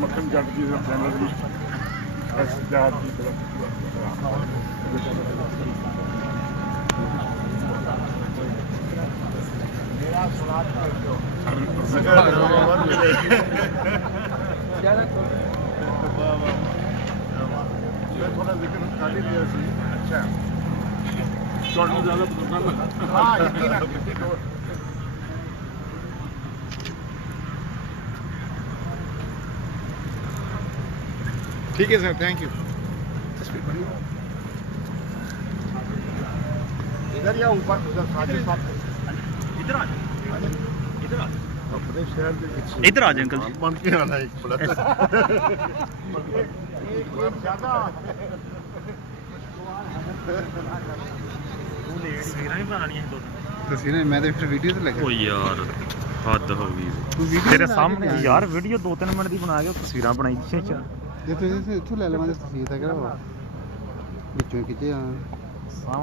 मक्खन जट जी का चैनल भी जात की तरफ थोड़ा जिक्र खाली लिया सी। अच्छा थोड़ा ज़्यादा बुजुर्ग हाँ ठीक है सर, थैंक यू। इधर या ऊपर उधर साथ साथ इधर आ इधर आ अपने शहर के पीछे इधर आ जाए अंकल जी। बन के आना एक बड़ा ज्यादा तस्वीरें भी बनानी है दो तस्वीरें मैं तो फिर वीडियो तो लगा ओ यार हद हो गई तेरे सामने यार वीडियो 2-3 मिनट ਦੀ ਬਣਾ ਕੇ ਤਸਵੀਰਾਂ ਬਣਾਈ ਅੱਛਾ ਜੇ ਤੁਸੀਂ ਇੱਥੋਂ ਲੈ ਲਵਾਂ ਤਸਵੀਰ ਤਾਂ ਕਿਹੜਾ ਵਿੱਚੋਂ ਖਿੱਚੇ ਆ